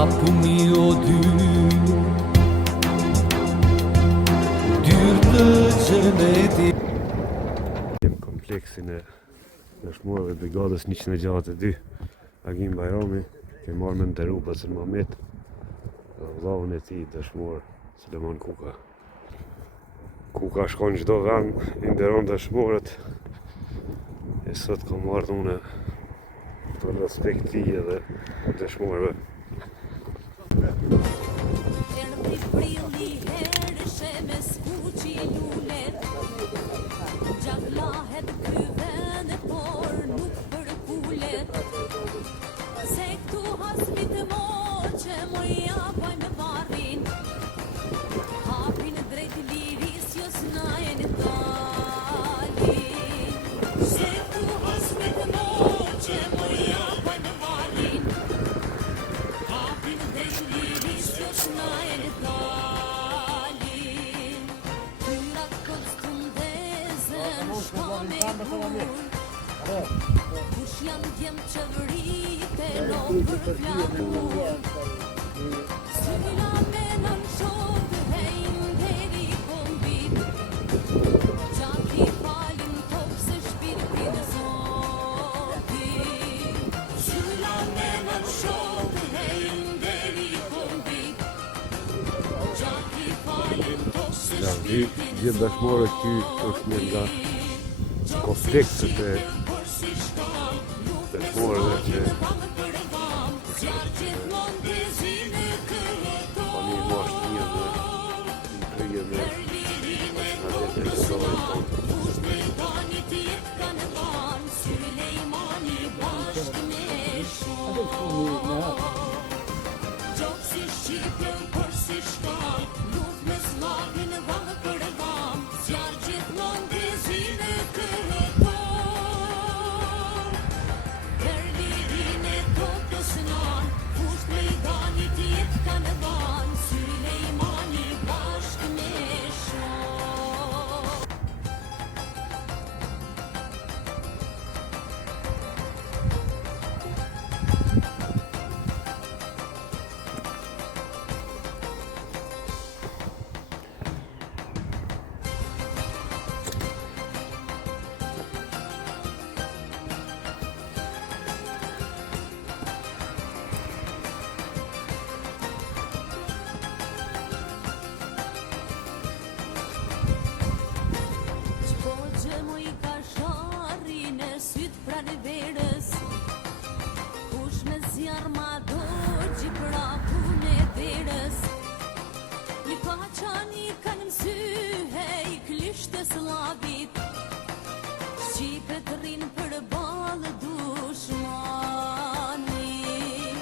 Hapuni o dy dyrë të xheneti. Jem kompleksin e dëshmorëve të brigadës 162 Agim Bajrami, ke marrë me nderu Basir Mamet dhe vllahun e tij dëshmor Suleman Kuka. Kuka shkon çdo vend, i nderon dëshmorët. E sot kam marrë unë për respekt tij edhe dëshmorëve. Kush janë djemë qëvërit e lo për flakur Syna me nën shotë hejnë deri kombit Gjati falin topë se shpirtin zoti Syna me nën shotë hejnë deri kombit Gjati falin topë se shpirtin zoti Gjithë dëshmorët ky është një nga komplekset e dëshmorëve që pani i mashtë një dhe në kryje me nadet e kësojnë tonë.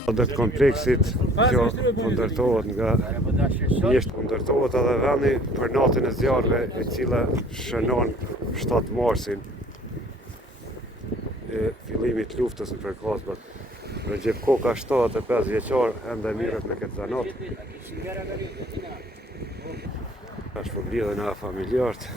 Ndër kompleksit kjo ndërtohet nga mjesht ndërtohet edhe vendi për natën e zjarreve e cila shënon 7 marsin e fillimit luftës në Kosbat. Recep Koka 75 vjeçar ende mirët me këtë zanat. Është përmbledhje nga familjarët.